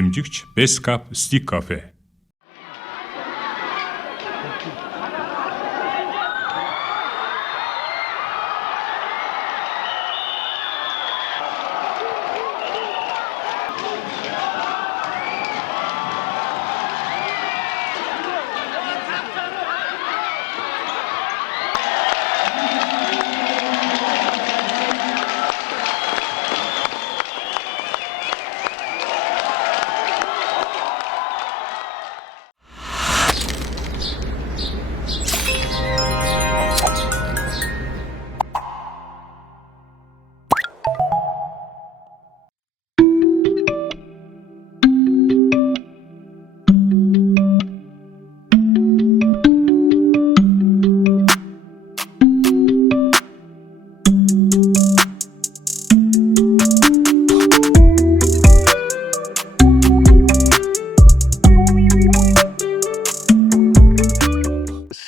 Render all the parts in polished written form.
Эмжигч Best Cup Stick Coffee.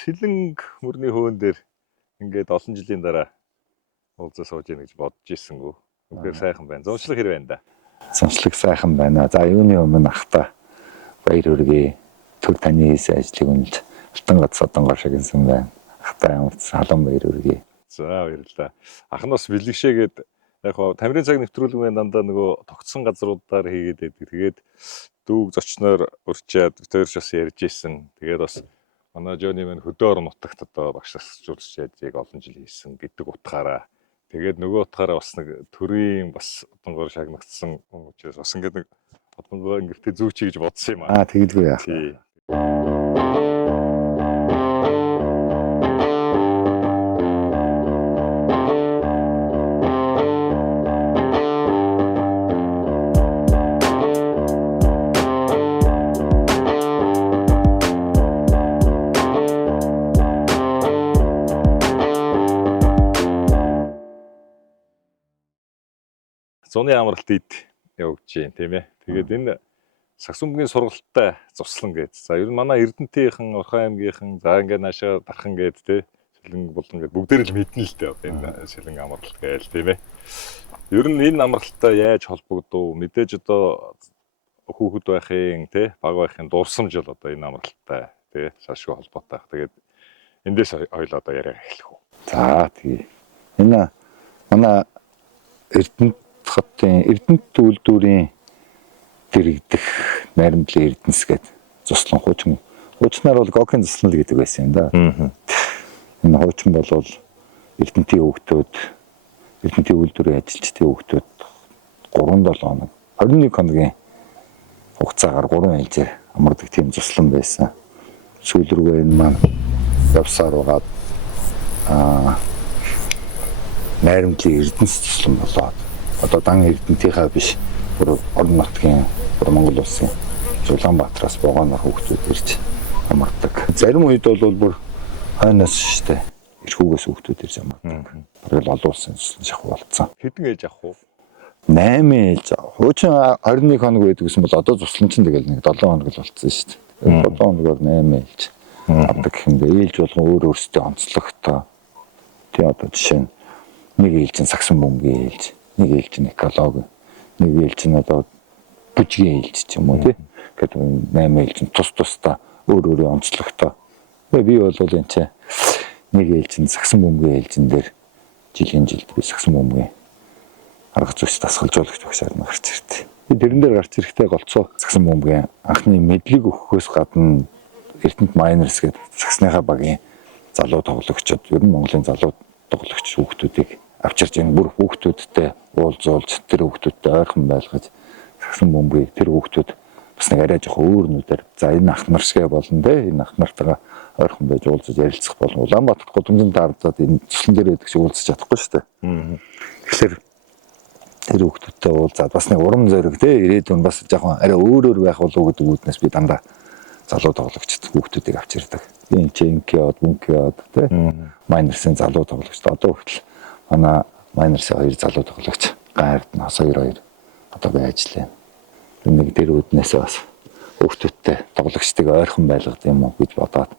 Шилэнг мөрний хөөн дээр ингээд олон жилийн дараа уулзаа сууж яах гэж бодож ирсэнгүү. Үнэхээр сайхан байна. Зуншлаг хэрэг байна да. Зуншлаг сайхан байна. За юуны өмнө ахта баяр хүргэе. Төр таны хийсэн ажлыг үнэлж алтан гац содонгоор шигэнсэн байна. Ахта ямар салан баяр хүргэе. За баярлалаа. Ах нь бас бэлгшээгээд яг хоо тамирын цаг нэвтрүүлгэн дандаа нөгөө тогтсон газруудаар хийгээд байдаг. Тэгээд дүүг зочноор урьчаад битээрч бас ярьж ийсэн. Тэгээд бас манай Жони маань хөдөөр нутагт одоо багшлахжуулж яг олон жил хийсэн гэдэг утгаараа тэгээд нөгөө утгаараа бас нэг төрийн бас одонгоор шагнагдсан учраас бас ингээд нэг одонгоо ингэртээ зүүчий гэж бодсон юм аа. Тэгэлгүй яах. Тий. Зуны амралт ид явагдаж байна тийм ээ. Тэгээд энэ Сагсумбгийн сургалттай цуслан гээд. За ер нь манай Эрдэнэтийнхэн, Орхон аймгийнхэн за ингээд наашаа дархан гээд те Шилэнг болон гээд бүгдээр л мэднэ л дээ энэ Шилэнг амралт гээл тийм ээ. Ер нь энэ амралттай яаж холбогдов? Мэдээж одоо хүүхэд байхын те баг байхын дурсамж бол одоо энэ амралттай те шашгүй холбоотой. Тэгээд эндээс хоёул одоо яриа эхлэх үү. За тий. Энэ манай Эрдэнэт хотын Эрдэнэт үйлдвэрийн дэрэгдэх Найрамдлын Эрдэнэс гээд цуслан хуучнаар бол Гокийн цуслан л гэдэг байсан юм да. Энэ хуучин бол Эрдэнэтийн хүүхдүүд Эрдэнэтийн үйлдвэрийн ажилчдын хүүхдүүд 3-7 хоног 21 хоногийн хугацаагаар 3 ээлжээр амардаг тийм цуслан байсан. Сүүл рүүгээ энэ маань явсаар угаад Найрамдлын Эрдэнэс цуслан болоод одоо дан Эрдэнэтийнхаа биш бүр орон нутгийн Монгол улсын Улаанбаатараас Богоноор хүүхдүүд ирж амардаг. Зарим үед бол бүр хойноос штэ эрхүүгээс хүүхдүүд ирж амардаг. Бараг олон улсын шахуу болцсон. Хэдэн ээж авах уу? 8 ээж. Хуучин 21 хоног байдаг гэсэн бол одоо цуслан чинь тэгэл нэг 7 хоног л болцсон штэ. 7 хоногоор 8 ээж авдаг гэхэмдээ ээлж болгон өөр өөрсдөө онцлогтой. Тэ одоо жишээ нь нэг ээлж нь Сагсан бөмбөгийн ээлж, нэг ээлж нь экологи, нэг ээлж нь одоо бүжгийн ээлж ч юм уу тий. Гэтэл 8 ээлж нь тус тусдаа өөр өөрийн онцлогтой. Тэгээ би бол энэ ч нэг ээлж нь Сагсан бөмбөгийн ээлжин дээр жилийн жилд би Сагсан бөмбөгийн арга зүйс дасгалжуулагч багшаар нь гарч иртээ. Би тэрэн дээр гарч ирэхдээ голцоо Сагсан бөмбөгийн анхны мэдлэг өгөхөөс гадна Эрдэнэт Майнерс гэдэг Сагсныхаа багийн залуу тоглогчид ер нь Монголын залуу тоглогч хүүхдүүдийг авчирж энэ бүр хүүхдүүдтэй уулзуулж тэр хүүхдүүдтэй ойрхон байлгаж Сагсан бөмбөгийг тэр хүүхдүүд бас нэг арай жоох өөр нүдээр за энэ ах нар шиг болно те энэ ах нартайгаа ойрхон байж уулзаж ярилцах болно. Улаанбаатар гудамжинд таардаг энэ цуслан дээр байдаг шиг уулзаж чадахгүй шүү дээ. Тэгэхээр тэр хүүхдүүдтэй уулзаад бас нэг урам зориг те ирээдүйн бас жоохон арай өөр байх болов уу гэдэг үүднээс би дандаа залуу тоглогчд хүүхдүүдийг авчирдаг. Энэ Ченкиод, Мункиод те Майнерсын залуу тоглогчд одоо хүртэл манай Майнерсын 2 залуу тоглогч Гайрд нас 2 одоо би ажиллая. Нэг дээр үүднээс бас хүүхдүүдтэй тоглогчдыг ойрхон байлгад юм уу гэж бодоод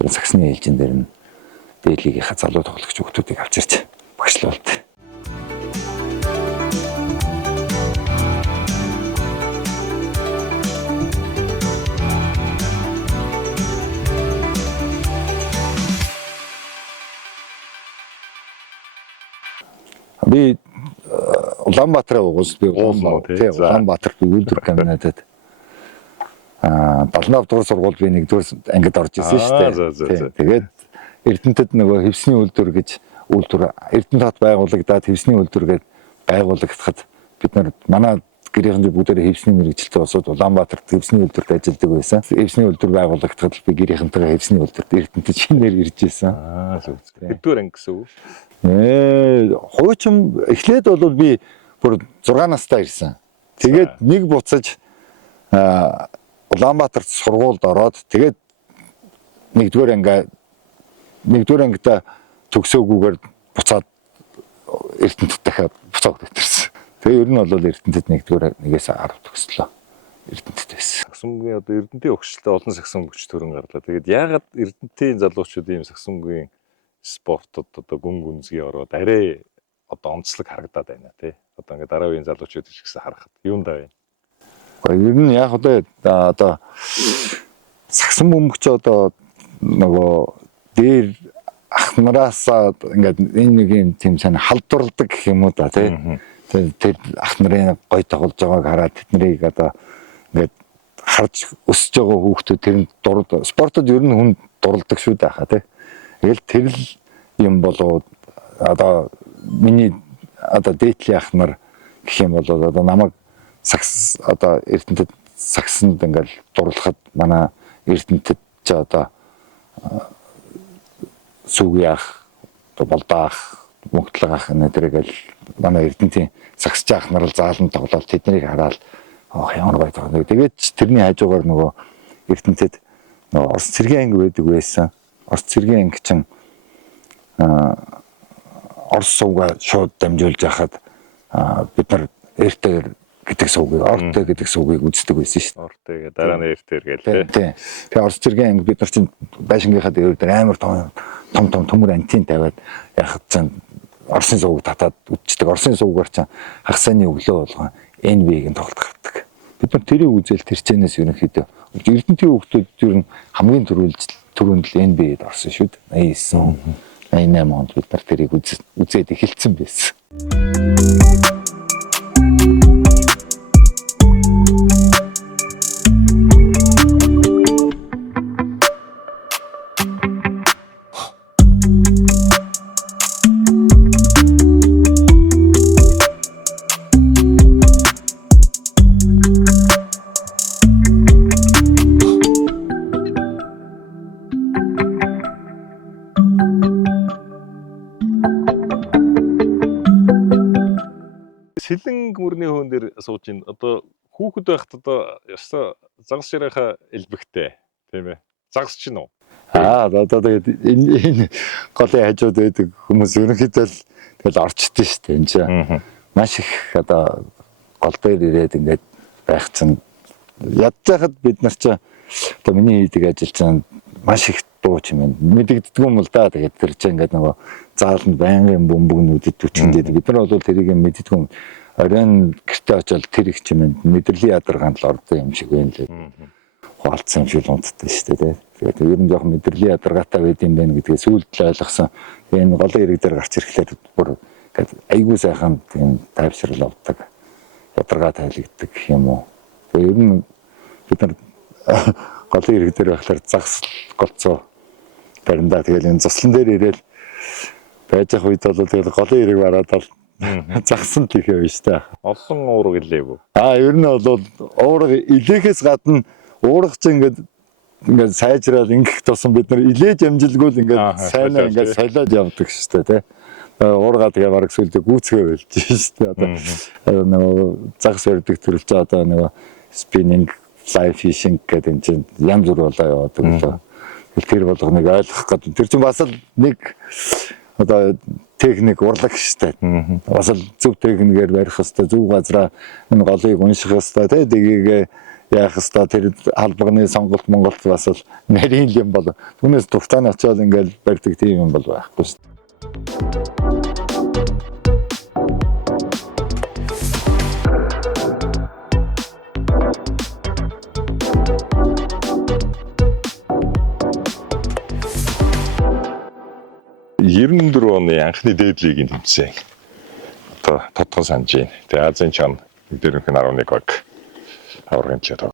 энэ Сагсны ээлжин дээр нь Дээлигийнхаа залуу тоглогч хүүхдүүдийг авчирч багшлуулт. Би Улаанбаатараа угаас би Уулнаа, тий. тий За. Улаанбаатар би үйлдвэр комбинатад 75 дугаар сургууль би 1-р ангид орж исэн шүү дээ. За, за, Тий. за. Тэгээд Эрдэнэтэд нөгөө хэвсний үйлдвэр гэж үйлдвэр Эрдэнэт хот байгуулагдаад хэвсний үйлдвэр гэж байгуулагдахад бид нар манай гэрийнхэн бүгдээрээ хэвсний мэрэгжилтэй болоод Улаанбаатарт хэвсний үйлдвэрт ажилладаг байсан. Хэвсний үйлдвэр байгуулагдахад би гэрийнхэнтэйгээ хэвсний үйлдвэрт Эрдэнэтэд шинээр ирж исэн. Зөв. Хэдгээр анги гэсэн үг? Хуучин эхлээд бол би бүр 6 настай ирсэн. Тэгээд нэг буцаж Улаанбаатарт сургуульд ороод тэгээд нэгдүгээр ангида төгсөөгүйгээр буцаад Эрдэнэтэд дахиад буцаад ирсэн. Тэгээ ер нь бол Эрдэнэтэд нэгдүгээр 1-10 төгслөө. Эрдэнэтэд байсан. Саксумгийн одоо Эрдэнэтийн өгчлөлтөд олон саксумгч төрөн гарлаа. Тэгээд яагаад Эрдэнэтийн залуучууд ийм саксумгийн спортод одоо гүн гүнзгий ороод арай одоо онцлог харагдаад байна тий. Одоо ингээд дараа үеийн залуучууд ч гэсэн харахад юундаа вэ? Ер нь яг одоо саксум бөмбөгч одоо нөгөө дээр ах нараасаа ингээд энэ нэг юм тийм сайн халдварладаг гэх юм уу да тий. Тэр ах нарын гой тоглож байгааг хараад тэднийг одоо ингээд харж өсөж байгаа хүүхдүүд тэрэнд спортод ер нь хүн дурладаг шүү дээ хаа тий. Тэгэл тэр л юм болоод одоо миний одоо дээдлийн ах нар гэх юм бол одоо намайг сакс одоо Эрдэнэтэд саксанд ингээл дурлахад манай Эрдэнэтэд ч одоо сүгүй ах болдаах мөнгөлөг ах нэргээл манай Эрдэнэтийн саксч ах нар л заалан тоглоод тэднийг хараад ямар гоё тоглоо. Тэгээд тэрний хажуугаар нөгөө Эрдэнэтэд нөгөө Орос цэргийн анги байдаг байсан. Орос цэргийн анги чинь Орос сувга шууд дамжуулж яхад бид нар эртээр гэдэг сувгийг ортой гэдэг сувгийг үздэг байсан шүү дээ. Ортой гэдэг дараа нь эртээр гээл тий. Тэгээ Орос цэргийн анги бид нар чинь байшингийнхаа дээр амар том төмөр антин тавиад яхад чинь Оросын сувг татаад үдчихдэг. Оросын сувгаар чинь хагас сайнны өглөө болгон NBA-гийн тоглолт гардаг. Бид нар тэрийг үзэл тэрчэнээс ерөнхийдөө Эрдэнэтийн хүүхдүүд ер нь хамгийн түрүүнд л NBA-д орсон шүү дээ. 89 88 онд бид нар тэрийг үзээд эхэлсэн байсан. Сэлэн мөрний хөөн дээр сууж ин одоо хүүхэд байхад одоо ястаа загас ширээхаа элбэгтэй тийм ээ. Загас ч нь уу? Одоо тэгээд энэ голын хажууд байдаг хүмүүс ерөнхийдөө л тэгэл орчдөө шүү дээ энэ чинь. Маш их одоо гол дээр ирээд ингээд байх чинь ядж байхад бид нар ч одоо миний хийдэг ажил чинь маш их дуу чимээ мэдэгддэг юм л да. Тэгээд тэр чинь ингээд нөгөө зааланд байнгын бөмбөгнүүдэд түчиндээд бид нар бол тэрийг мэддэг юм. Оройн гэртээ очоод тэр их чимээ мэдрэлийн ядаргаанд л ордог юм шиг байна лээ. Хуалцсан юм шиг унтдаг шүү дээ. Тэгээд ер нь жоохон мэдрэлийн ядаргаатай байд юм байна гэдгээ сүүлд л ойлгосон. Энэ голын ирэг дээр гарч ирэхлээр бүр ингээд айгүй сайхан тийм тайвшрал авдаг. Ядаргаа тайлгддаг гэх юм уу. Тэгээд ер нь бид нар голын ирэг дээр байхлаар загас голцоо баримдаа тэгэл энэ цуслан дээр ирээл байж ах үед бол тэгэл голын ирэг бараад л загсан тийх явна шүү дээ. Олон уурга илээгүй. Ер нь бол уурга илээхээс гадна уурга ч ингээд сайжраад ингэх тусам бид нар илээж амжилгүй л ингээд сайнаа ингээд солиод явдаг шүү дээ тий. Уурга тэгээ бараг сүлдө гүцгээ байлж шүү дээ. Одоо нөгөө загас өрдөг төрөлч одоо нөгөө спиннинг, fly fishing гэдэг энэ чинь янз бүр болоо яваад өглөө. Тэр болгоныг ойлгох гэдэг. Тэр чинь бас л нэг одоо техник урлаг шүү дээ. Бас л зөв техникээр барих хэвээр зөв газараа энэ голыг унших хэвээр тий. Яах хэвээр тэр халбагны сонголт Монголд бас л нарийн юм бол түүнээс дуртаан очиод ингээл барьдаг тийм юм бол байхгүй шүү дээ. $94 оны анхны дээд лигийн тэмцээн одоо тодхон санаж байна. Тэгээ Азийн чон дээр нэг 11 баг аврагын талаар.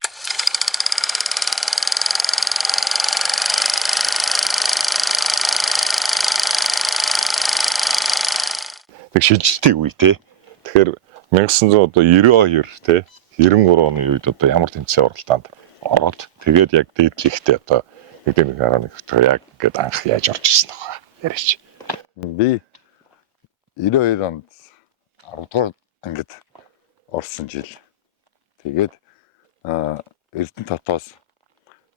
Тэг шилжилтийн үе те. Тэгэхээр 1992 те 93 оны үед одоо ямар тэмцээн оролдоонд ороод тэгээд яг дээдлихтэй одоо нэг 11 яг ингээд анх яаж орж ирсэн байгаа яриач. Би 92 онд 10 дугаар ангид орсон жил. Тэгээд Эрдэнэ татаас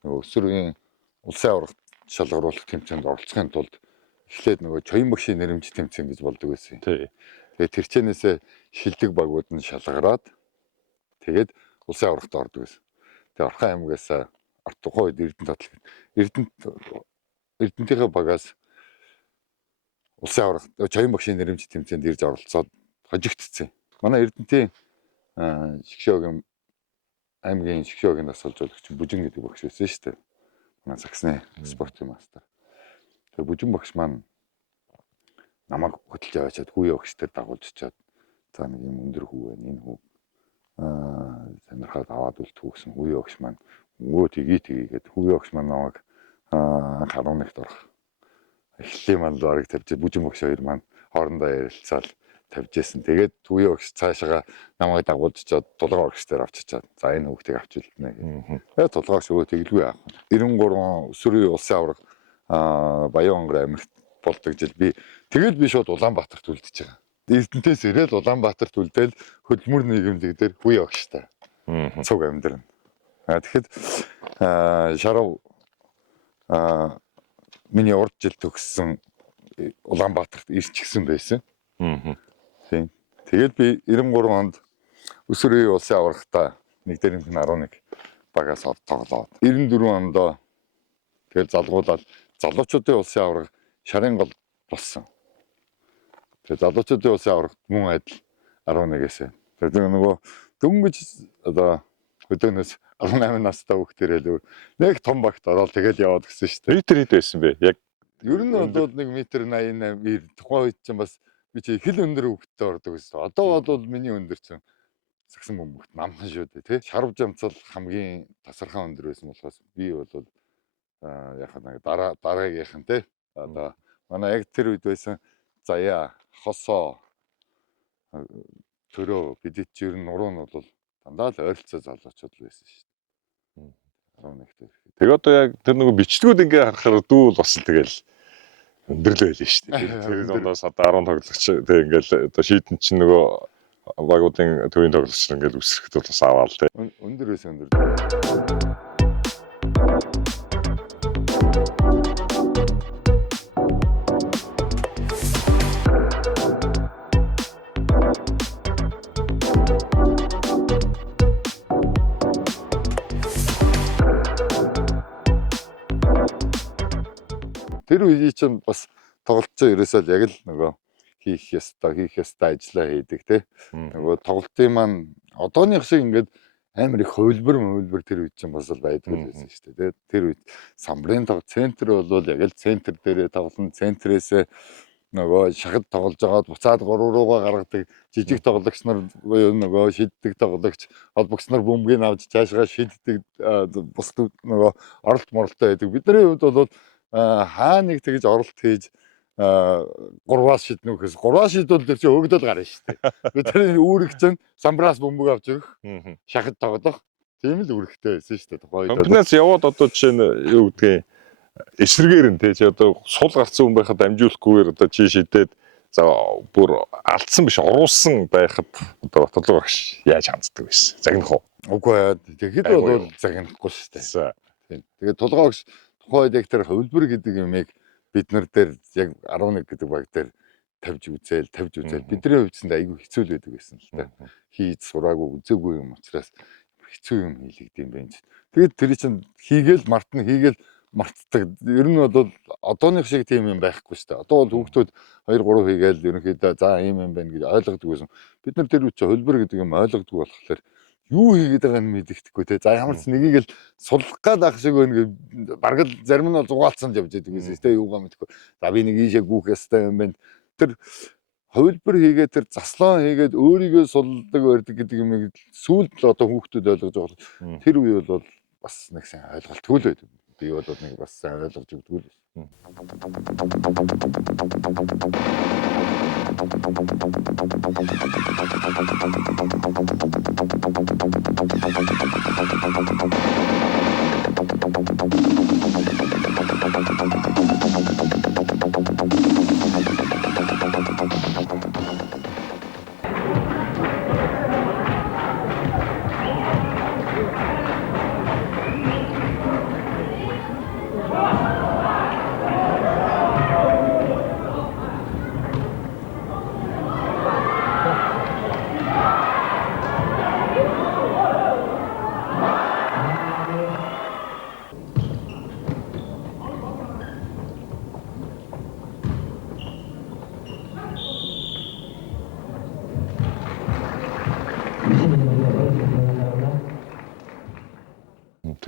нөгөө өсвөрийн улсын аварга шалгаруулах тэмцээнд оролцохын тулд эхлээд нөгөө Чоён багшийн нэрэмж тэмцээн гэж болдог байсан. Тий. Тэгээд тэрчэнээсээ шилдэг багууд нь шалгараад тэгээд улсын аваргад ордог байсан. Тэгээд Орхон аймгаас тухайн үед Эрдэнэ татал Эрдэнэтийн багаас улсын аварга Чоён багшийн нэрэмж тэмцээнд ирж оролцоод хожигдсон. Манай Эрдэнэтийн шгшөөгийн аймгийн шгшөөгийн насалж болгоч Бүжин гэдэг багш байсан шүү дээ. Манай Саксны спортын мастер. Тэгээ Бүжин багш маань намайг хөтлж аваачаад хүүе багштай дагуулж чад. За нэг юм өндөр хүү байна. Энэ хүү сонирхоод аваад үлдэх гэсэн хүүе багш маань өнгөө тгийгээд хүүе багш маань намайг 11-т орох. Эхлэлийн манд барыг тавьж Бүжин багш хоёр маань хоорондоо ярилцаал тавьж байсан. Тэгээд хүүе багш цаашаа намайг дагуулж чад тулгаа багштай авчичаад за энэ хүүхдийг авч үлдэнэ гэх. Тэгээд тулгаа багш өө тэгэлгүй яах. 93 өсвөрийн улсын аварга Баян хонгор аймагт болдог жил би тэгэл би шууд Улаанбаатарт үлдчихэж байгаа. Эрдэнэтээс ирээд Улаанбаатарт үлдээл хөдөлмөр нийгэмлэг дээр хүүе багштай. Цуг амьдрын. Тэгэхэд Шарав миний урд жил төгссөн Улаанбаатарт ирчихсэн байсан. Тийм. Тэгээд би 93 онд өсвөрийн улсын аваргатаа 1-11 багаас тоглоод 94 онд тэгээд залгуулаад залуучуудын улсын аварга шарын гол болсон. Тэгээд залуучуудын улсын аварга мөн адил 11-ээс. Тэгээд нөгөө дөнгөж одоо өдөөнөөс 18 настай хүүхдэрээ нэг том багт ороод тэгээд яваад гисэн шүү дээ. Метр хэд байсан бэ? Яг ер нь бол 1 м 88 тухайн үед чинь бас би чи хил өндөр хүүхдтэй ордог гэсэн. Одоо бол миний өндөр чинь Сагсан бөмбөгт намхан шүү дээ тий. Шарв жамцал хамгийн тасархаа өндөр байсан болохоос би бол яг нэг дараагийнхан тий. Одоо манай яг тэр үед байсан заяа хосоо төрөө бидэд чи ер нь нуруу нь бол дандаа л ойролцоо залуучууд байсан шүү дээ. 11-т. тэгээ одоо яг тэр нөгөө бичлэгүүд ингээ харахаар дүүл бас тэгэл өндөрлөө байлээ шүү дээ. Тэр дундаас одоо 10 тоглогч тэг ингээл одоо шийдэн чинь нөгөө багуудын төвийн тоглогч ингээл үсрэхэд бол бас аваал тий. Өндөр байсан өндөр. Тэр үеий чинь бас тоглолцоо ерөөсөө л яг л нөгөө хийх ёстой ажлаа хийдэг тий. Нөгөө тоглолтын маань одооных шиг ингээд амар их хувилбар тэр үед чинь бас л байдаг байсан шүү дээ. Тэр үед самбарын центр бол яг л центр дээрээ тоглоно. Центрээсээ нөгөө шахад тоглож байгаад буцаад 3 руугаа гаргадаг жижиг тоглогч нар буюу нөгөө шиддэг тоглогч холбогч нар бөмбөгийг авч цаашгаа шиддэг бус нөгөө оролт моролтой байдаг. Бидний хувьд бол хаа нэг тэгж оролт хийж 3-аас шиднэ гэхээс 3-аас шидвэл тэр чинь өгдөл гарна шүү дээ. Бидний үүрэг чинь самбраас бөмбөг авч өгөх, шахад тоглох тийм л үүрэгтэй байсан шүү дээ. Тухайн үед. Компаниас яваад одоо жишээ нь юу гэдгийг эсрэгээр нь тий одоо сул гарцсан хүн байхад амжуулахгүйгээр одоо чи шидээд за бүр алдсан биш оруулсан байхад одоо батлуу багш яаж ханддаг байсан. Загнах уу? Үгүй тэгэхэд бол загнахгүй шүү дээ. Тэгээд тулгаагч тухайн үед тэр хувилбар гэдэг юмыг бид нар дээр яг 11 гэдэг баг дээр тавьж үзээл бидний хувьд ч айгүй хэцүү л байдаг байсан л та. Хийж сураагүй үзээгүй юм учраас хэцүү юм хийлэгдэм байх. Тэгээд тэр чинь хийгээл мартдаг. Ер нь бол одооных шиг тийм юм байхгүй шүү дээ. Одоо бол хүүхдүүд 2-3 хийгээл ерөнхийдөө за ийм юм байна гэж ойлгодог байсан. Бид нар тэр үуч хувилбар гэдэг юм ойлгодог болохоор юу хийгээд байгааг нь мэддэхгүй те. За ямар ч нэгийг л суллах гал ах шиг байна гэж бараг л зарим нь бол зугаалцсан явж байдаг гэсэн те. Юугаа мэдхгүй. За би нэг ийшээ гүүх ястай юм байна. Тэр хувилбар хийгээд тэр заслаа хийгээд өөрийгөө сулдаг барьдаг гэдэг юм сүүлд л одоо хүүхдүүд ойлгож байгаа. Тэр үе бол бас нэг сайн ойлголтгүй л байд. Би бол нэг бас сайн ойлгож өгдөг л.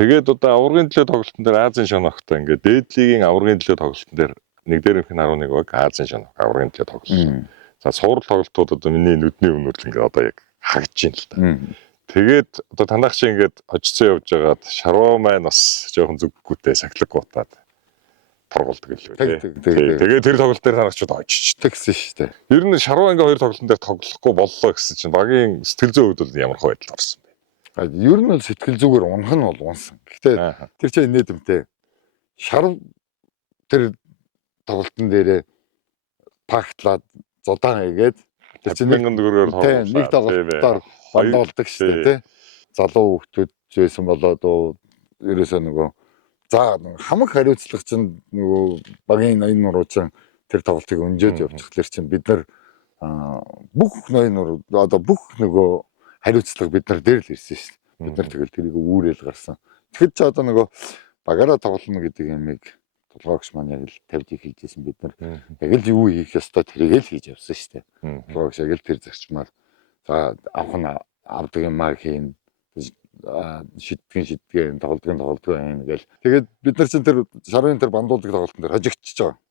Тэгээд одоо аваргын төлөө тоглолтын дээр Азийн шоногтой ингээд дээд лигийн аваргын төлөө тоглолтын дээр 1-11 баг Азийн шоног аваргын төлөө тоглолт. За суурал тоглолтууд одоо миний нүдний өмнөр л ингээд одоо яг хагж байна л та. Тэгээд одоо танах чи ингээд очицсан явж байгаад шаруу маань бас жоохон зүггүүтэй сахилаг гутаад торгуулдаг л үү. Тэгээд тэр тоглолт дээр танахчууд очичдаг гэсэн шүү дээ. Ер нь шаруу ингээ хоёр тоглолтын дээр тоглохгүй боллоо гэсэн чинь багийн сэтгэл зүйн хувьд бол ямар хөө байдал орсон бэ? Ер нь бол сэтгэл зүгээр унах нь бол унсан. Гэхдээ тэр чинь нээдэмтэй. Шарв тэр тоглолтын дээрээ пактлаад зудаан хийгээд тэр чинь нэг тоглолтоор бандуулдаг шүү дээ, тий. Залуу хүүхдүүд жийсэн болоод ерөөсөө нөгөө за хамаг хариуцлага чинь нөгөө багийн ноён нуруучин тэр тоглолтыг өнжөөд явчихлаар чинь бид нар бүх ноён нуруу одоо бүх нөгөө хариуцлага бид нар дээр л ирсэн шүү дээ. Бид нар тэгэл тэрийг үүрэл гарсан. Тэгэхэд ч одоо нөгөө багаараа тоглоно гэдэг юмыг толгойгч маань яг л тавьж хийжсэн бид нар яг л юу хийх ёстой тэрийг л хийж явсан шүү дээ. Толгойгч яг л тэр зарчмаар за авах нь авдаг юмаа хийн шиддгэн тоглолтын байна гэл. Тэгээд бид нар чинь тэр шарвын тэр бандуулдаг тоглолтын дээр хожигдчихж байгаа.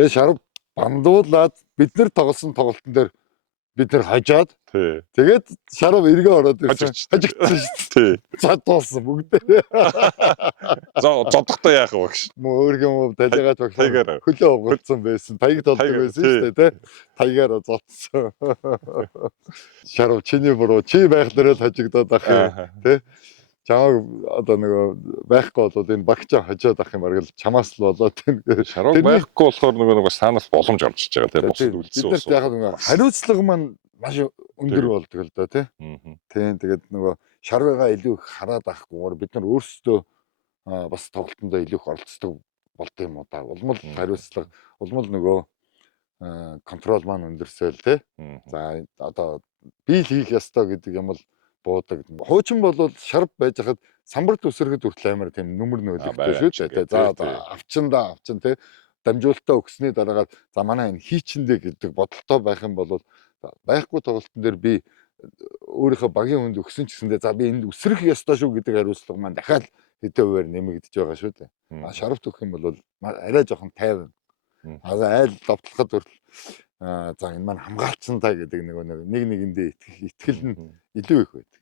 Тэгээд шарв бандуулаад бид нар тоглосон тоглолтын дээр бид нар хожоод тэгээд шарав эргээ ороод ирсэн. Хожигдсон шүү дээ. Цадуулсан бүгдээ. Зодохтой яах вэ гэж. Өөргөн мөн талигаад багш. Хөлөө угуулсан байсан. Таяг толдог байсан шүү дээ, тэ. Таягаараа зодсон. Шарав чиний буруу. Чи байх дээрээ л хожигдоод ах юм, тэ. Чамаг одоо нөгөө байхгүй бол энэ багчаа хожоод ах юм аргал чамаас л болоод энэ шарав байхгүй болохоор нөгөө бас санаас боломж орж иж байгаа, тэ. Бусад үлдсэн ус. Бид нар яг хариуцлага маань маш өндөр болдог л да тий. Тийм тэгээд нөгөө шарвыгаа илүү их хараад авахгүйгээр бид нар өөрсдөө бас тоглолтондоо илүү их оролцдог болдог юм уу да. Улмал хариуцлага, улмал нөгөө контрол маань өндөрсөөл тий. За одоо би л хийх ёстой гэдэг юм бол буудаг. Хуучин бол шарв байж хахад самбарт үсрэхэд хүртэл амар тийм нүмер нөөлөгтэй шүү дээ. За авчин тий. Дамжуулалтаа өгсөний дараагаар за манай энэ хийчиндэ гэдэг бодолтой байх юм бол байхгүй тоглолтын дээр би өөрийнхөө багийн хүнд өгсөн ч гэсэндээ за би энд үсрэх ёстой шүү гэдэг хариуцлага маань дахиад хэдэн хувиар нэмэгдэж байгаа шүү дээ. Шарвт өгөх юм бол арай жоохон тайван. Айл давтлахад хүртэл за энэ маань хамгаалцсан та гэдэг нэг нэгэндээ итгэл нь илүү их байдаг.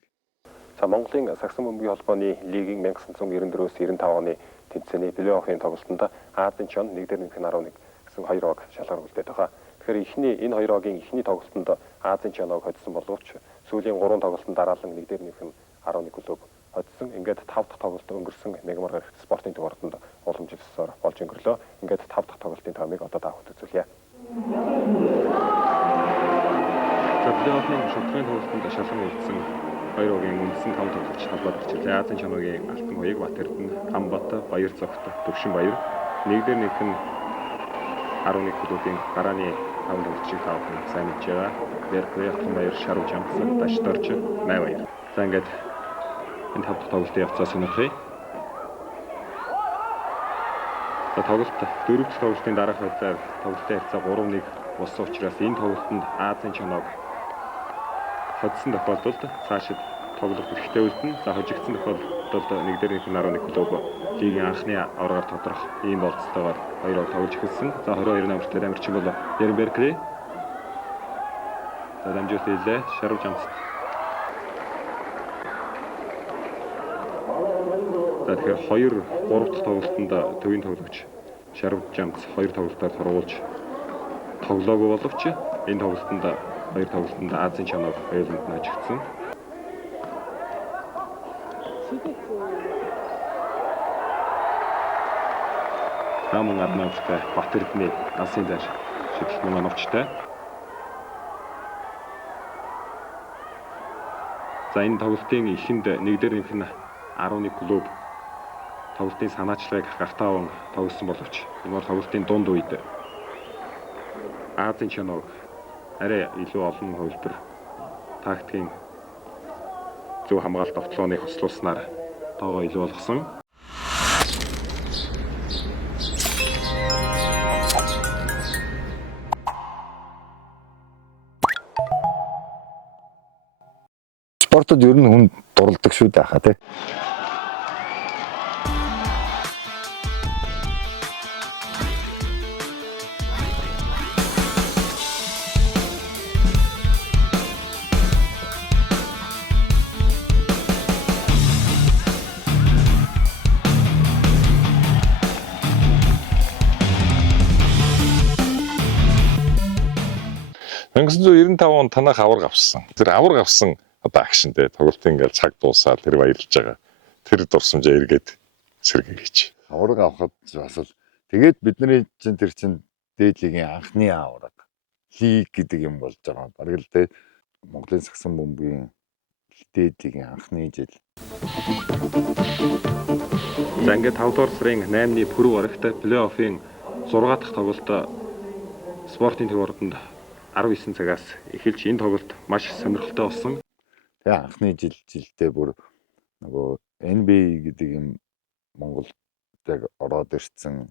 За Монголын сагсан бөмбөгийн холбооны лигийн 1994-өөс 95 оны тэмцээний плей-оффын тоглолтод Азийн чон 1-11 гэсэн хоёр баг шалгаар үлдээд байгаа. Тэгэхээр энэ хоёр багийн эхний тоглолтод Азийн чоног хоцсон боловч сүүлийн 3 тоглолтод дараалан 1-11 клуб хоцсон. Ингээд 5 дахь тоглолт өнгөрсөн Мегамар гарагт спортын төвөртөнд уламжлалсаар болж өнгөрлөө. Ингээд 5 дахь тоглолтын тоомыг одоо даахад үзүүлье. За плей-оффын шудрын тоглолтод шалган үлдсэн хоёр багийн үндсэн 5 тоглогч талбайд очилээ. Азийн чоногийн Алтан Хуяг, Бат Эрдэнэ, Хамбат, Баяр Цогт, Төвшин Баяр 1-1 11 клубын гарааны 5 тоглогчийг таавхан сайн мэдж байгаа. Беркли, Алтан Баяр, Шарв Чамс, Дашторч, Май Баяр. За ингээд энэ 5 дахь тоглолтын явцаа сонирхъя. За тоглолт 4 дахь тоглолтын дараах байдлаар тоглолтын харьцаа 3-1 болсон учраас энэ тоглолтод Азийн чоног хоцсон тохиолдолд цаашид тоглох хэрэгтэй үлдэнэ. За хожигдсон тохиолдолд 1-11 клуб лигийн анхны аваргаар тодорох ийм болцоотойгоор хоёроо тоглож эхэлсэн. За 22 намртай дамирчин бол Ярен Беркли. За дамжуулсан хэлээ. Шарав жамцт. За тэгэхээр 2 3 дахь тоглолтод төвийн тоглогч Шарав жамц 2 тоглолтоор сургуулж тоглоогүй боловч энэ тоглолтод 2 тоглолтод Азийн чанар хоёуланд нажигдсан. Хаман Аднаавтай Батэрдний Асын дээр шидлэн оновчтой. За энэ тоглолтын эхэнд нэгдэр нэмэх нь 11 клуб тоглолтын санаачлагыг гартааван тогссон боловч энэ бол тоглолтын дунд үед Азийн чанар арай илүү олон хувилбар тактикийн зөв хамгаалалт тогтолцооныг хослуулснаар тоогоо илүү болгосон. Спортод ер нь хүн дурладаг шүү дээ хаа тий. он танах авраг авсан. Тэр авраг авсан одоо акшнтэй тоглолтын ингээл цаг дуусаад тэр баярлж байгаа. Тэр дурсамжаа эргээд сэргийгч. Авраг авахд бас л тэгээд бидний чинь тэр чинь дээдлийн анхны авраг лиг гэдэг юм болж байгаа. Бараг л дээ Монголын сагсан бөмбөгийн дээдлийн анхны жил. За ингээд 5 дугаар сарын 8-ны пүрэв орогт плей-оффын 6 дахь тоглолт спортын төв ордонд 19 цагаас эхэлж энэ тоглолт маш сонирхолтой болсон. Тэгээ анхны жилдээ бүр нөгөө NBA гэдэг юм Монголд яг ороод ирсэн.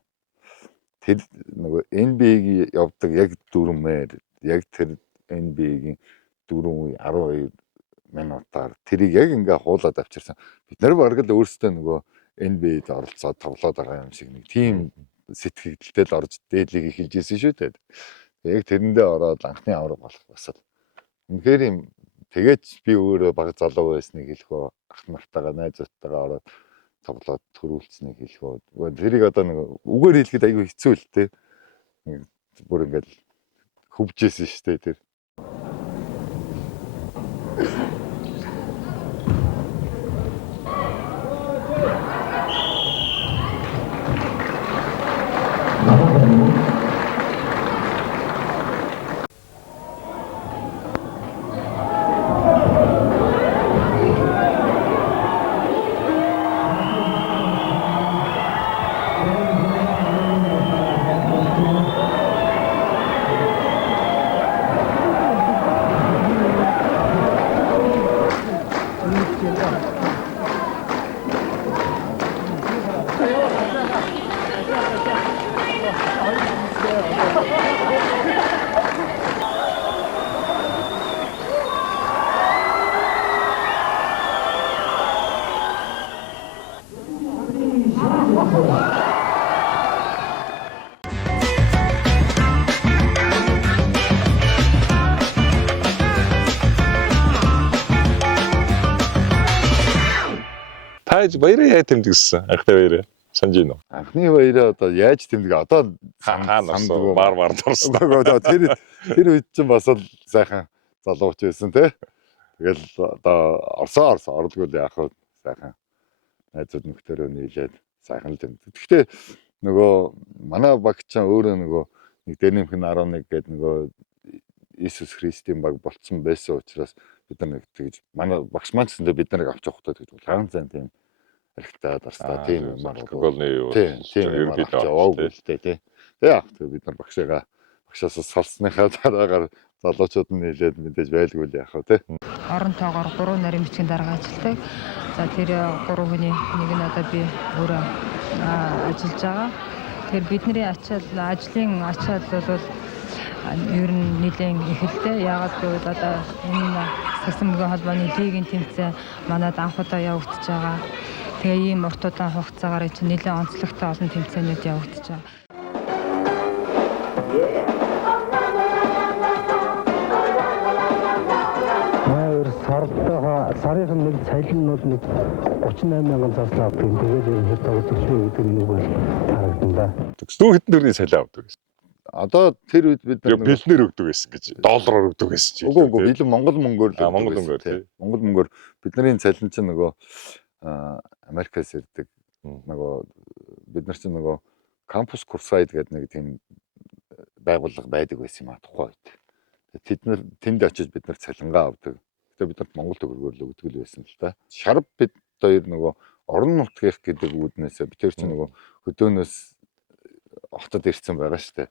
Тэр нөгөө NBA-г явдаг яг дүрмээр яг тэр NBA-гийн 4-12 минутаар тэрийг яг ингээ хуулаад авчирсан. Бид нар бараг л өөрсдөө нөгөө NBA-д оролцоод тоглоод байгаа юм шиг нэг тийм сэтгэлдэл орж дээдлийг эхэлж ирсэн шүү дээ. Яг тэрэндээ ороод анхны авраг болох бас л үнэхээр юм. Тэгээд би өөрөө баг залуу байсныг хэлэхөө ах нартайгаа найзуудтайгаа ороод тоглоод төрүүлснэг хэлэхөө. Тэрийг одоо нэг үгээр хэлэхэд аюу хэцүү л те. Бүр ингээл хөвжсэн шүү дээ тэр. Баяраа яа тэмдэгсэн анхны баяраа санаж байна уу? Анхны баяраа одоо яаж тэмдэг одоо сандаг бар дурсан. Тэр үед чинь бас л сайхан залууч байсан те. Тэгэл одоо орлгүй л яах вэ сайхан найзууд нөхдөрөө нийлээд сайхан л тэмдэг. Гэхдээ нөгөө манай багчаа өөрөө нөгөө нэг дээр нэмэх нь 11 гээд нөгөө Иесус Христийн баг болцсон байсан учраас бид нар нэг тэгж манай багш маань ч бид нарыг авч явахдаа тэгж ганц зан тийм архитаад арстаа тийм алкогольны юу тийм яваагүй л дээ тий. Тэгээ бид нар багшаас салсныхаа дараагаар залуучууд нь нийлээд мэдээж байлгүй л яах вэ тий. Оронтойгоор 3 нарийн бичгийн дарга ажилладаг. За тэр 3 хүний нэг нь одоо би өөрөө ажиллаж байгаа. Тэр бидний ажлын ачаал бол ер нь нэлээд ихэлтэй. Яагаад гэвэл одоо энэ сагсан бөмбөгийн холбооны лигийн тэмцээн манайд анх удаа явагдаж байгаа. Тэгээ ийм урт удаан хугацаагаар чинь нэлээд онцлогтой олон тэмцээнүүд явагдаж байгаа. Соёл нь бол нэг 38 мянган заслаа авдаг. Тэгээд хэд тавцдаг шүү гэдэг нэг бол харагдан да. Дүү хэдэн төгрөгийн салиа авдаг гэсэн. Одоо тэр үед бид Яг бэлнэр өгдөг байсан гэж. Доллараар өгдөг байсан чи. үгүй билэн Монгол мөнгөөр л Монгол өгдөг мөнгөөр байсан, тий. Монгол мөнгөөр бидний цалин чинь нөгөө Америкаас ирдэг нөгөө бид нар чинь нөгөө кампус курсайд гэдэг нэг тийм байгууллага байдаг байсан юм а тухайн үед. Тэд нар тэнд очиж бид нар цалингаа авдаг. Тэгээ бид нарт Монгол төгрөгөөр л өгдөг л байсан л та. Шарав бид хоёр нөгөө орон нутгийнх гэдэг үүднээс бид тэр чинь нөгөө хөдөөнөөс хотод ирсэн байгаа шүү дээ.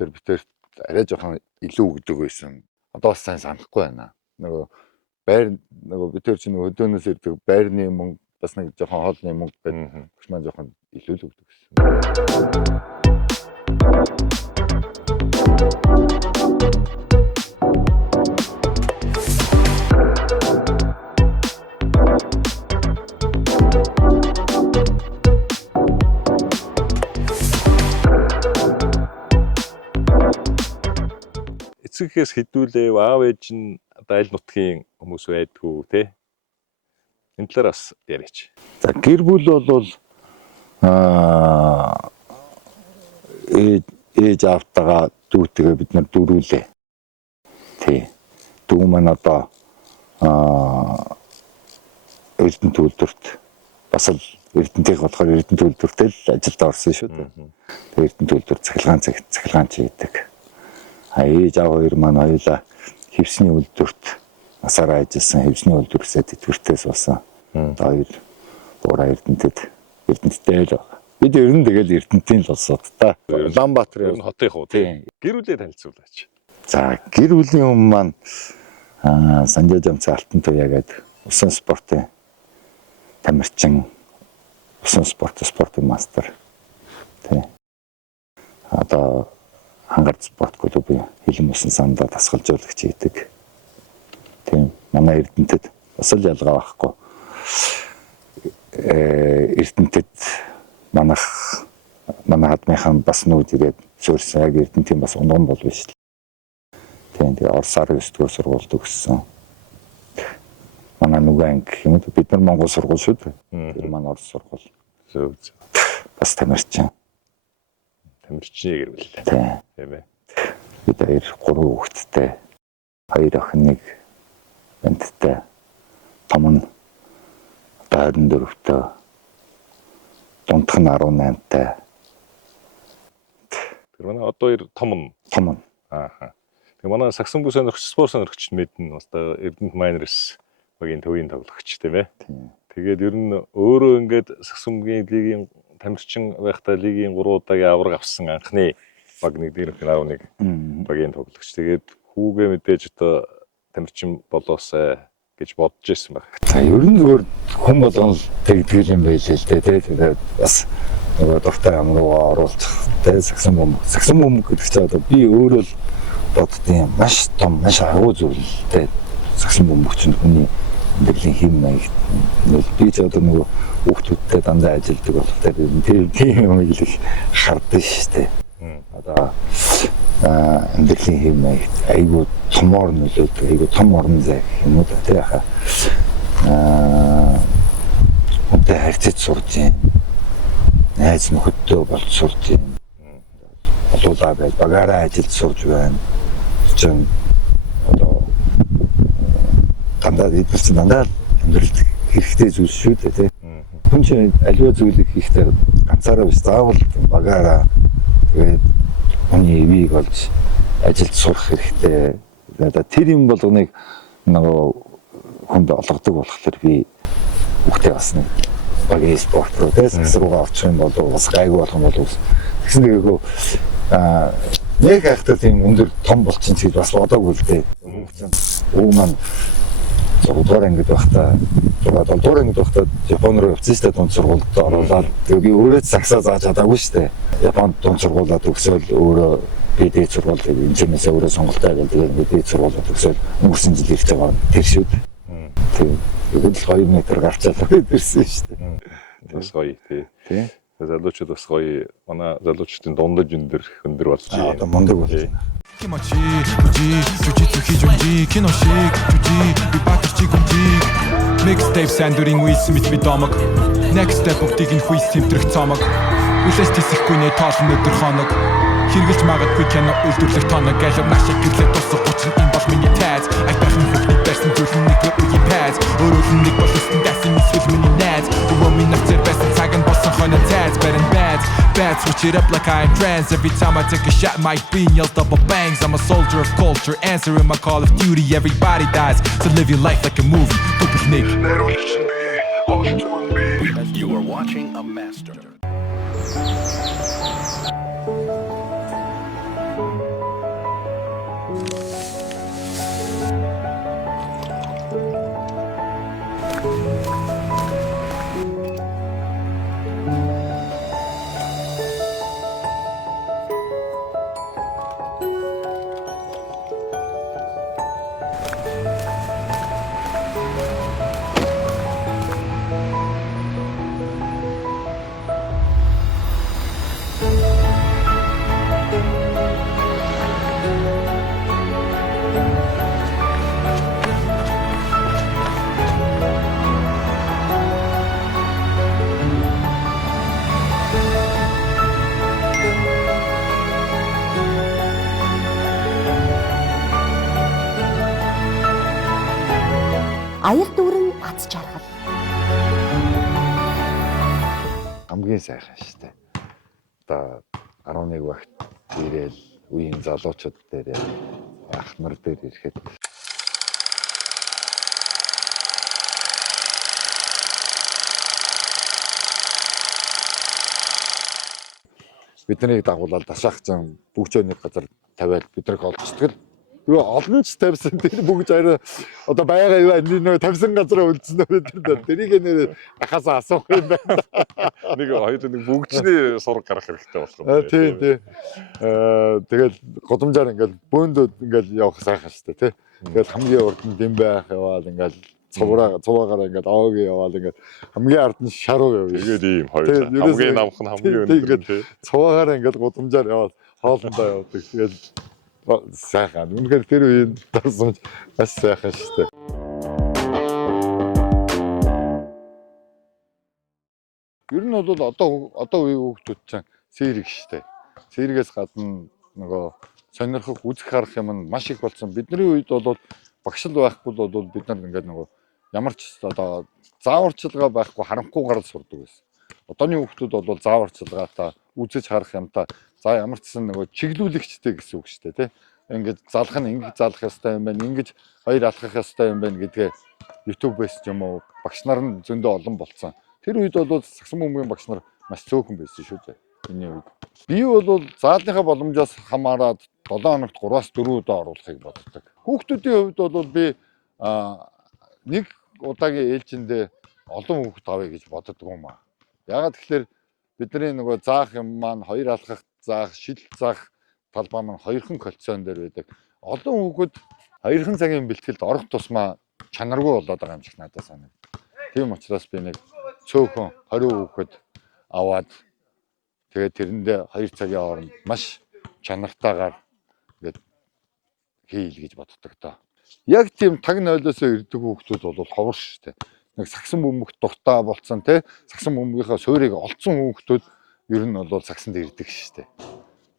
Тэр бид тэр арай жоохон илүү өгдөг байсан. Одоо бас сайн санахгүй байна. Нөгөө байр нөгөө бид тэр чинь хөдөөнөөс ирдэг байрны мөнгө бас нэг жоохон хоолны мөнгө гэдэг биш маань жоохон илүү л өгдөг гэсэн. Эцэгээс хэдүүлээ аав ээж нь одоо аль нутгийн хүмүүс байдгүй те. Энэ талаар бас яриач. За гэр бүл бол ээж аавтайгаа дүүтэйгээ бид нар дөрүүлээ. Тий. Дүү маань одоо Эрдэнэт үйлдвэрт бас л Эрдэнэтийн болохоор Эрдэнэт үйлдвэртэй л ажилд орсон шүү дээ. Эрдэнэт үйлдвэр цахилгаанч хийдэг. Ээж аав хоёр маань хоёулаа хевсний үйлдвэрт насаараа ажилласан, хевсний үйлдвэрсээ тэтгэвртээс болсон. Хоёр уура Эрдэнэтэд Эрдэнэттэй л байгаа. Бид ер нь тэгэл Эрдэнэтийн л улсууд та. Улаанбаатар Энэ хотын хуу тий. Гэр бүлээ танилцуулаач. За гэр бүлийн хүмүүс маань Санжаа Жамц Алтан туяа гэдэг усан спортын тамирчин, усан спортын мастер. Тий. Одоо хангарт спорт клубын хилэн усан сандаа дасгалжуулагч хийдэг. Тийм манай Эрдэнэтэд бас л ялгаа байхгүй. Эрдэнэтэд манай хадмынхан бас нүүд ирээд суурьсан яг Эрдэнэтийн бас унган бол биш. Тийм тэгээ Оросоор 9 дугаар сургуульд өгсөн. Манай нөгөө анги юм бид нар Монгол сургууль шүү дээ. Тэр манай Орос сургууль. Бас тамирчин. Тамирчны гэр бүл. Тийм ээ. Бид хоёр 3 хүүхэдтэй. 2 охин, 1 бэнттэй. Том нь 24-тэй. Дундх нь 18-тай. Тэр манай одоо 2 том нь. Ааха. Тэгээ манай саксон бүү сонирхч, спорт сонирхч мэднэ. Одоо Эрдэнэт Майнерс багийн төвийн тоглогч тийм ээ. Тэгээд ер нь өөрөө ингээд саксон бүгийн лигийн тамирчин байхдаа лигийн 3 удаагийн авраг авсан анхны баг нэг дээрх 11 багийн тоглогч. Тэгээд хүүгээ мэдээж одоо тамирчин болоосай гэж бодож ирсэн баг. За ер нь зөвхөн хүн болгон тэгдэг юм байлээ л дээ. Тэгээд бас нөгөө дуртай ам руу оруулах тэ саксон бөмбөг гэдэг чинь одоо би өөрөө л боддtiin маш том маш агуу зүйл тэ саксон бөмбөг чинь хүний амьдралын хэм маяг би ч одоо нөгөө хүүхдүүдтэй дандаа ажилладаг болохоор тийм юм их хардсан шүү дээ. Одоо амьдралын хэм маяг айгүй томор нөлөөдөг, айгүй том орон зай юм уу тэ яха. Үнтэй харьцаж сурж юм. Найз нөхөдтэй болж сурж юм. Олуулаа байж багаараа ажилд сурж байна. Чин одоо дандаа эдгэрсэн дандаа амьдралд хэрэгтэй зүйл шүү дээ тий. Хүн чинь аливаа зүйлийг хийхдээ ганцаараа биш заавал багаараа тэгээд хүний эвийг олж ажилд сурах хэрэгтэй. Тэгээд тэр юм болгоныг нөгөө хүнд олгодог болохоор би хүүхдээ бас нэг багийн спорт руу сакс руугаа авчих юм бол бас гайгүй болох юм бол тэгсэн дээгөө нэг ахтай тийм өндөр том болчихсон гэж бас бодоогүй л дээ. Өө маань зургаар ангид байхдаа зургаар ангид байхдаа Япон руу явсан шүү дээ дунд сургуульд оруулаад тэгээ би өөрөө саксаа зааж чадаагүй шүү дээ. Японд дунд сургуулаад өгсөөл өөрөө би дээд сургууль инженерээс өөрөө сонголтоо аваад тэгээ дээд сургуулаад өгсөөл өнгөрсөн жил ирж байгаа тэр шүү дээ. Тийм. Тэгэл 2 метр гарчаалаа ирсэн шүү дээ. Бас гоё тий. Залуучууд бас гоё манай залуучуудын дундаж өндөр болж байна. Одоо мундаг болж байна. Кимочи, жужи, жужи, жужи, киношик, жужи, би бакер чигумжи. Mixtape сандурын үйс мэт би домог. Next step бүгдийг нь хүйс тэмтрэх цомог. Үлээс тисэхгүй нэ тоолн өдөр хоног. Хэрглэж магадгүй кино үйлдвэрлэх тоног. Галив маш их гэрлээ тусах 30 энэ бол миний тайз. Айтайхан хүүхний байсан зүйл нэг үеийн пайз. Өөрөө л нэг бол өстөн дасан эсвэл миний найз. Өвөө минь навцэр байсан цаг нь болсон хойно тайз. Барин bad, switch it up like I am trans. Every time I take a shot might be yell double bangs. I'm a soldier of culture, answering my call of duty. Everybody dies, so live your life like a movie. Double Nick. You are watching a master. Аяр дүүрэн аз жаргал. Хамгийн сайхан шүү дээ. Одоо 11 багт ирээл үеийн залуучууд дээр ах нар дээр ирэхэд биднийг дагуулаад дашаахсан бүгжөө нэг газар тавиад бидрэг олцдог л. Юу олон ч тавьсан тэр бүгд арай одоо байгаа юу нэг тавьсан газараа үлдсэн бид нар тэрийг нэр ахасаа асуух юм байна. Нэг хоёр нэг бүгжний сураг гарах хэрэгтэй болох юм. Тийм. Тэгэл годомжаар ингээл бөөндөө ингээл явах сайхан шүү дээ тий. Тэгэл хамгийн урд нь дэм байх яваал ингээл цуваагаар ингээл аог яваал ингээл хамгийн ард нь шаруу явна. Тэгээд ийм хоёр хамгийн намх нь хамгийн өндөр тий. Цуваагаар ингээл годомжаар яваал хоолндоо явдаг. Тэгэл сайхан. Үнэхээр тэр үеийн дасамж бас сайхан шүү дээ. Ер нь бол одоо үеийн хүүхдүүд чинь сэрэг шүү дээ. Сэргээс гадна нөгөө сонирхох үзэх харах юм нь маш их болсон. Бидний үед бол багшил байхгүй бол бид нар ингээд нөгөө ямар ч одоо зааварчилгаа байхгүй харанхуй гарал сурдаг байсан. Одооны хүүхдүүд бол зааварчилгаатай үзэж харах юмтай за ямар ч сан нөгөө чиглүүлэгчтэй гэсэн үг шүү дээ тий. Ингээд залах нь ингэж залах ёстой юм байна. Ингэж хоёр алхах ёстой юм байна гэдгээ YouTube байсан ч юм уу багш нар нь зөндөө олон болцсон. Тэр үед бол сагсан бөмбөгийн багш нар маш цөөхөн байсан шүү дээ. Миний үед. Би бол заалныхаа боломжоос хамаарат 7 хоногт 3-аас 4 удаа оруулахыг боддог. Хүүхдүүдийн хувьд бол би нэг удаагийн ээлжиндээ олон хүүхд авъя гэж боддог юм аа. Ягаад тэгэхээр бидний нөгөө заах юм маань хоёр алхах заах, шил заах талбай маань хоёрхан колцон дээр байдаг. Олон хүүхэд хоёрхан цагийн бэлтгэлд орох тусмаа чанаргүй болоод байгаа юм шиг надад санагдав. Тийм учраас би нэг цөөхөн 20 хүүхэд аваад тэгээд тэрэндээ 2 цагийн хооронд маш чанартайгаар ингээд хийл гэж боддог доо. Яг тийм таг нойлоосоо ирдэг хүүхдүүд бол ховор шүү дээ. Нэг сагсан бөмбөгт дуртай болцсон тий сагсан бөмбөгийнхаа суурийг олцсон хүүхдүүд ер нь бол сагсанд ирдэг шүү дээ.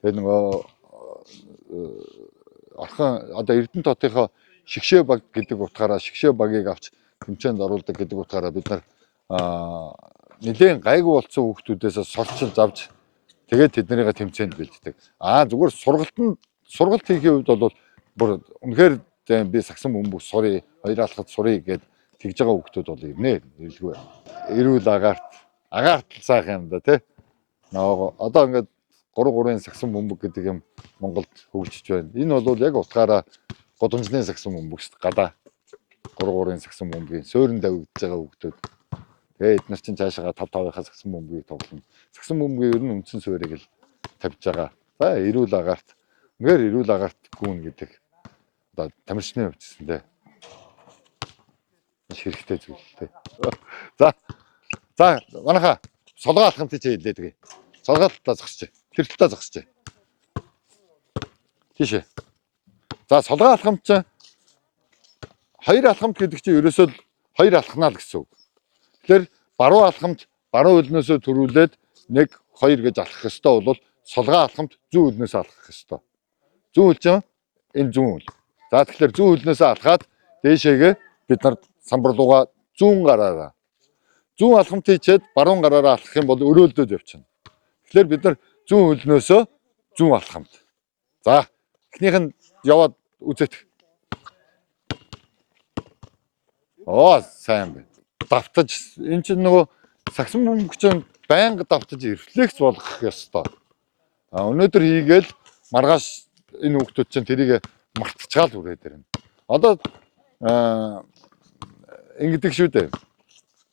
Тэгээд нөгөө орхон одоо Эрдэнэ хотынхоо шигшээ баг гэдэг утгаараа шигшээ багийг авч тэмцээнд оруулдаг гэдэг утгаараа бид нар нэгэн гайгүй болцсон хүүхдүүдээс сурчил авч тэгээд тэднийгээ тэмцээнд бэлддэг. Зүгээр сургалт хийхийн үед бол бүр үнэхээр би сагсан бөмбөг сурыг хоёр алхад сурыг гэд тэгж байгаа хүүхдүүд бол ирнэ. Ирэлгүй. Эрүүл агаарт сайхан юм да тий. Одоо ингээд 3-3-ын сагсан бөмбөг гэдэг юм Монголд хөгжиж байна. Энэ бол яг утгаараа годомжны сагсан бөмбөг шүү дээ. Гадаа 3-3-ын сагсан бөмбөгийн суурин давигдж байгаа хүүхдүүд. Тэгээд эдгээр чинь цаашаа 5-5-ынхаа сагсан бөмбөгийг тоглоно. Сагсан бөмбөгийн ер нь үндсэн суурийг л тавьж байгаа. За эрүүл агаарт. Үнээр эрүүл агаарт гүн гэдэг одоо тамирчны хувьдсэндээ маш хэрэгтэй зүйл л дээ. За манайха солгоо алхамт чи хэлээд гээ. Солгоолтоо зогсож. Тэр талдаа зогсож. Тийшээ. За солгоо алхамт чи хоёр алхамт гэдэг чинь ерөөсөө хоёр алхнаа л гэсэн үг. Тэгэхээр баруун алхамд баруун өлнөөсөө төрүүлээд 1 2 гэж алхах ёстой бол сулгаа алхамд зүүн өлнөөс алхах ёстой. Зүүн өл чинь энэ зүүн өл. За тэгэхээр зүүн өлнөөс алхаад дээшээгээ бид нар самбарлууга зүүн гараараа. Зүүн алхамт хийчээд баруун гараараа алхах юм бол өрөөлдөд явчихна. Тэгэхээр бид нар зүүн өлнөөсөө зүүн алхамт. За эхнийх нь яваад үзэх. Сайн байна. Давтаж энэ чинь нөгөө саксон бөмбөгч байнга давтаж рефлекс болгох ёстой. Өнөөдөр хийгээл маргааш энэ хүүхдүүд чинь тэрийг мартчихаал үрээд ирнэ. Одоо ингэдэг шүү дээ.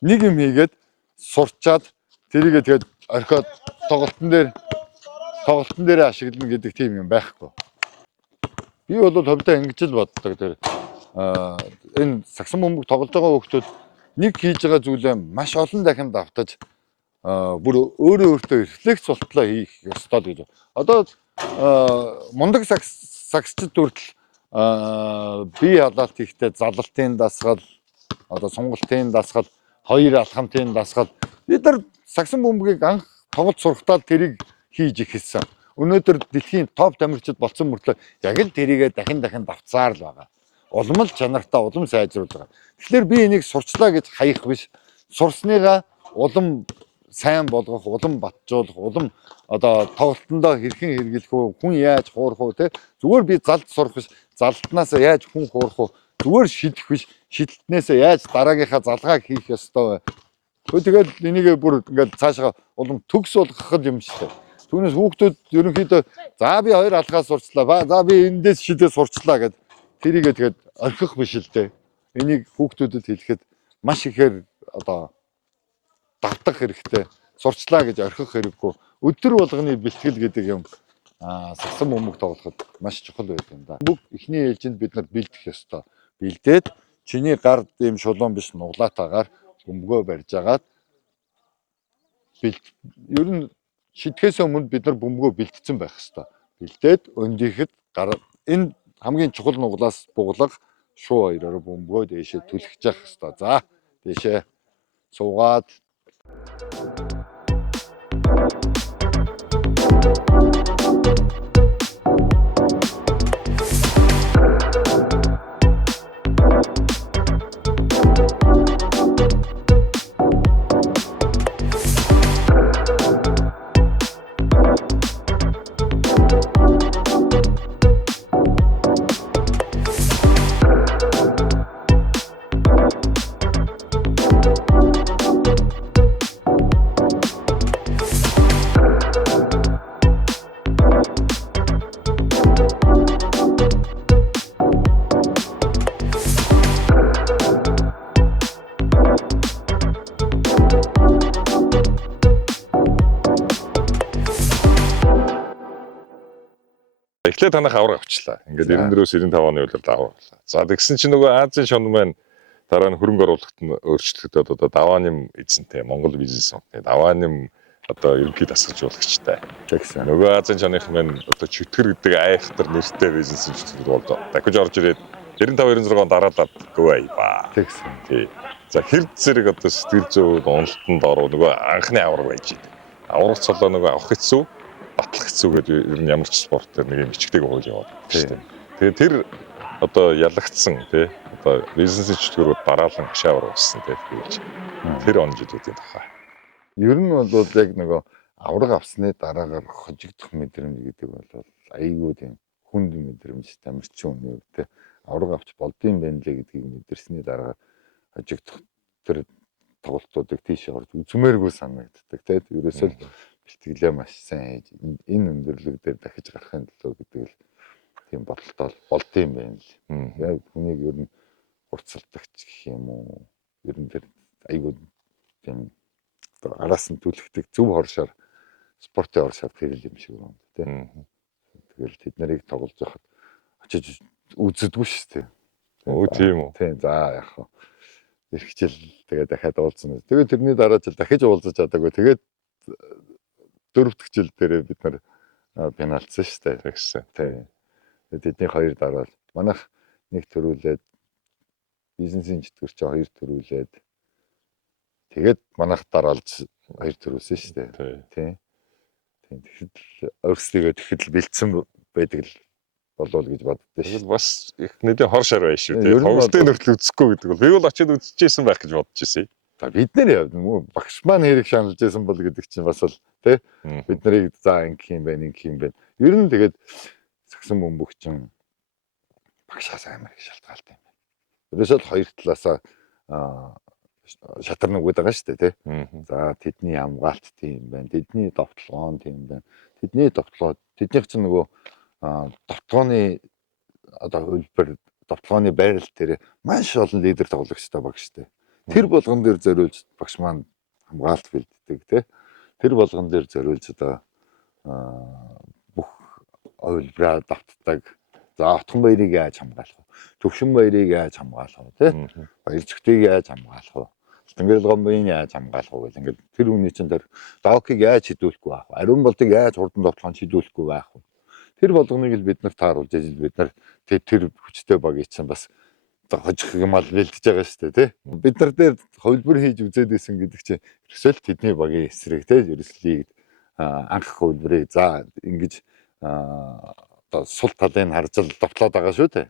Нэг юм хийгээд сурчаад тэрийг тэгээд орхиод тоглолтын дээр ашиглана гэдэг тийм юм байхгүй. Би бол хөвдөө ингэж л боддог. Тэр энэ саксон бөмбөг тоглож байгаа хүүхдүүд нэг хийж байгаа зүйлээ маш олон дахин давтаж бүр өөртөө рефлекс болтлоо хийх ёстой гэж. Одоо мундаг саксчд хүртэл бие халаалт хийхдээ залалтын дасгал, одоо сунгалтын дасгал, хоёр алхамтын дасгал бид нар саксон бөмбөгийг анх тоглож сурахтаа тэрийг хийж ихсэн. Өнөөдөр дэлхийн топ тамирчид болсон мөртлөө яг л тэрийгээ дахин давцаар л байгаа. Улам л чанартай улам сайжруулж байгаа. Тэгэхээр би энийг сурчлаа гэж хаях биш. Сурсныгаа улам сайн болгох, улам батжуулах, улам одоо тоглолтондоо хэрхэн хэрэглэх вэ? Хүн яаж хуурах вэ? Зүгээр би залд сурах биш. Залтнаас яаж хүн хуурах вэ? Зүгээр шидэх биш. Шидэлтнээс яаж дараагийнхаа залгааг хийх ёстой вэ? Тэгээд энийг бүр ингээд цаашаа улам төгс болгох юм шүү дээ. Түүнээс хүүхдүүд ерөнхийдөө за би хоёр алхаа сурчлаа. За би эндээс шидээ сурчлаа гэд тэрийгээ тэгээд орхих биш л дээ. Энийг хүүхдүүдэд хэлэхэд маш ихээр одоо давтах хэрэгтэй. Сурчлаа гэж орхих хэрэггүй. Өдөр болгоны бэлтгэл гэдэг юм саксон бөмбөг тоглоход маш чухал байдаг юм да. Бүх эхний ээлжинд бид нар бэлдэх ёстой. Бэлдээд чиний гар ийм шулуун биш нуглаатаагаар бөмбөгөө барьж агаад ер нь шидэхээс өмнө бид нар бөмбөгөө бэлтгэсэн байх ёстой. Бэлдээд өндийхэд энэ хамгийн чухал нуглаас буглах шуу хоёроор бөмбөгөө дээшээ түлхэж явах ёстой. За дээшээ суугаад эхлээд танах авраг авчлаа. Ингээд 94-өөс 95 оны үеэр авраг авлаа. За тэгсэн чинь нөгөө Азийн шон маань дараа нь хөрөнгө оруулалт нь өөрчлөгдөд одоо давааны эзэнтэй Монгол бизнес компани давааны одоо ерөнхий дасгалжуулагчтай. Тэгсэн. Нөгөө Азийн шоных маань одоо чөтгөр гэдэг айхтар нэртэй бизнес чөтгөр болдоо. Дахиж орж ирээд 95-96 дараалаад гүвэй ба. Тэгсэн. Тий. За хэрд зэрэг одоо сэтгэл зүйн уналтанд ороо нөгөө анхны авраг байж идэв. Авраг цолоо нөгөө авах хэцүү, батлах хэцүү гэдэг ер нь ямар ч спорт төр нэг юм бичгдэг хууль яваад байна шүү дээ. Тэгээ тэр одоо ялагдсан тий одоо бизнесийн чөтгөрүүд дараалан хашаа урагсан тий гэж тэр онжидуудын тухай. Ер нь бол яг нөгөө авраг авсны дараагаар хожигдох мэдрэмж гэдэг бол айгүй тийм хүнд мэдрэмж тамирчин хүний хувьд тий авраг авч болдсон байх лээ гэдгийг мэдэрсний дараа хожигдох тэр тоглолтуудыг тийш орж үзмээргүй санагддаг тий ерөөсөө бэлтгэлээ маш сайн хийж энэ өндөрлөг дээр дахиж гарахын төлөө гэдэг л тийм бодолтой болдсон байх л. Яг хүнийг ер нь хурцлдагч гэх юм уу ер нь тэр айгүй тийм араас нь түлхдэг зөв хоршоор спортын оршоор тэр юм шиг байна тий. Тэгэл тэд нарыг тоглож байхад очиж үзэдгүй шүү дээ. Өө тийм үү. Тийм за яг хаа. Ирхчил тэгээ дахиад уулзсан. Тэгээ тэрний дараа жил дахиж уулзаж чадаагүй. Тэгээд дөрөвт жил дээр бид нар пенальтсан шүү дээ. Тэгсэн. Тийм. Тэдний хоёр дараа манайх нэг төрүүлээд бизнесийн чөтгөр чи 2 төрүүлээд тэгээд манайх дараалж 2 төрүүлсэн шүү дээ. Тийм. Тэгэхэд өөрсдийгөө тэгэхэд бэлдсэн байдаг л болов гэж боддоо шүү. Тэгэл бас их нэгэн хор шар байна шүү. Ер нь Тоглолтын нөхцөл үзэхгүй гэдэг бол би бол очиод үзчихсэн байх гэж бодож ирсэн. Бид нэр багш маань хэрэг шаналж байсан бол гэдэг чинь бас л тий бид нарыг за ингэх юм байна ингэх юм байна. Ер нь тэгээд Сагсан бөмбөгчин багшаас амар их шалтгаалтай юм байна. Ерөөсөө л хоёр талаасаа шатар нүгүүд байгаа шүү дээ тий. За тэдний хамгаалт тийм байна. Тэдний довтлогоон тийм байна. Тэдний довтлогоо тэднийх чинь нөгөө довтлооны одоо хөлбөр довтлооны байрал дээр маш олон лидер тоглогчтой багш шүү дээ. Тэр болгон дээр зориулж багш маань хамгаалт бэлддэг тий. Тэр болгон дээр зориулж одоо бүх хөлбраа давтдаг. За отхон баярыг яаж хамгаалах вэ? Төвшин баярыг яаж хамгаалах вэ тий? Баяр зүйтэй яаж хамгаалах вэ? Тэнгэрэл гомбын яаж хамгаалах вэ гэл ингээд тэр хүний чинь тэр докийг яаж шийдүүлэхгүй байх вэ? Ариун болдыг яаж хурдан довтлохын шийдүүлэхгүй байх вэ? Тэр болгоныг л бид нар тааруулж ажил бид нар тэр хүчтэй багийг чинь бас хожих юм ал бэлдэж байгаа шүү дээ тий. Бид нар дээр хөлбөр хийж үзээд байсан гэдэг чинь ерөөсөө л тэдний багийн эсрэг тий ерөөслийг анх хөлбөрийг за ингэж одоо сул талын харж л довтлоод байгаа шүү дээ.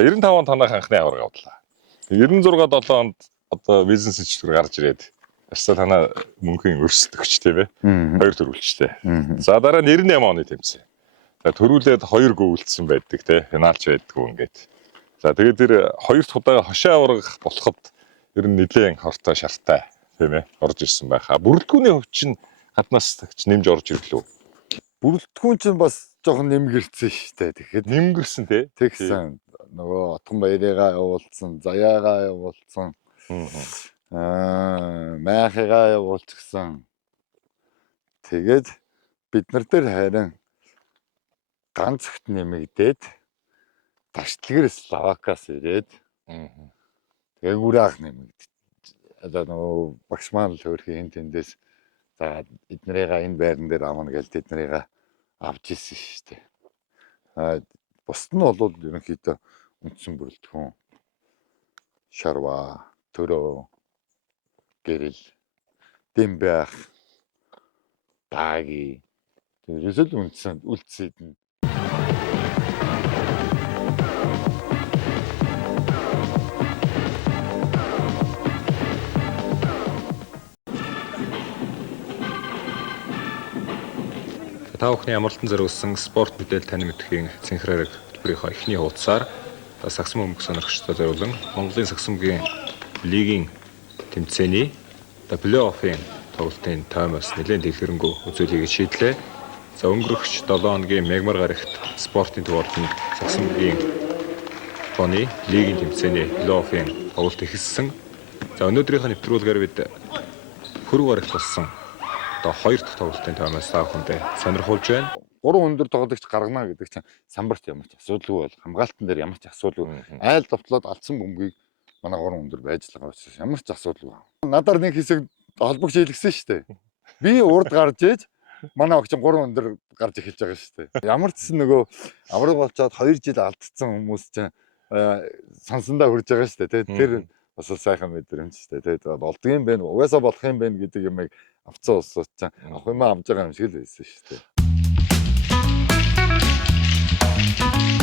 За 95 он танах анхны аварга явууллаа. 96 7 онд одоо бизнес чиглэл гарч ирээд ястаа танаа мөнхийн өрсөлдөгч тийм ээ. 2 төрүүлжтэй. За дараа нь 98 оны тэмцээн. За төрүүлээд 2 гүйлдсэн байдаг тийм финалч байдгүй ингээд. За тэгээд тэр 2 дахь удаа хошоо аварга болоход ер нь нэлээд хортой шартай тийм ээ орж ирсэн байх. Бүрэлдэхүүний хувьд чинь гаднаас нэмж орж ирлээ. Бүрэлдэхүүн чинь бас жоохон нэмгэрсэн шүү дээ. Тэгэхэд нэмгэрсэн тий. Тэгсэн нөгөө отхон баярыгаа явуулсан, заяагаа явуулсан. Майхыгаа явуулчихсан. Тэгээд бид нар дээр харин ганц ихт нэмэгдээд Ташлгэр Словакаас ирээд тэгээ үраах нэмэгдээд одоо нөгөө багш маань л өөрхийн тэндээс за эднэрийгээ энэ байран дээр авна гэж тэднэрийгээ авч ирсэн шүү дээ. Бусд нь бол ерөнхийдөө үндсэн бүрэлдэхүүн шарва, төрөө, гэрэл, дэмбэх, даги ерөөсөө үндсэн үлдсэд нь та бүхний амралтан зориулсан спорт мэдээлэл тань мэдхийн цэнхрэрэг хөтөлбөрийнхөө эхний хуудасаар Сагсан бөмбөг сонирхчдод зориулан Монголын Сагсамгийн лигийн тэмцээний плей-оффын тоглолтын таймаас нэлээд дэлгэрэнгүй үзүүлгийг шийдлээ. За өнгөрөх 7 хоногийн мягмар гарагт спортын төвөөрөнд Сагсамгийн тооны лигийн тэмцээний плей-оффын тоглолт эхэлсэн. За өнөөдрийнхөө нэвтрүүлгээр бид хөрөг гарагт болсон одоо 2 дахь тоглолтын таймаас та бүхэндээ сонирхуулж байна. 3 өндөр тоглогч гаргана гэдэг чинь самбарт ямар ч асуудалгүй бол хамгаалтан дээр ямар ч асуудалгүй. Айл довтлоод алдсан бөмбөгийг манай 3 өндөр байж л байгаа учраас ямар ч асуудалгүй. Надаар нэг хэсэг холбогч хэлгсэн шүү дээ. Би урд гарч ээж манай огч 3 өндөр гарч эхэлж байгаа шүү дээ. Ямар ч нөгөө авраг болцоод 2 жил алдсан хүмүүс чинь сонсондоо хүрж байгаа шүү дээ. Тэр бас сайхан мэдрэмж шүү дээ. Тэгээд болдго юм байна. Угаасаа болох юм байна гэдэг юмыг авцсан улсууд чинь авах юм амж байгаа юм шиг л байсан шүү дээ. Thank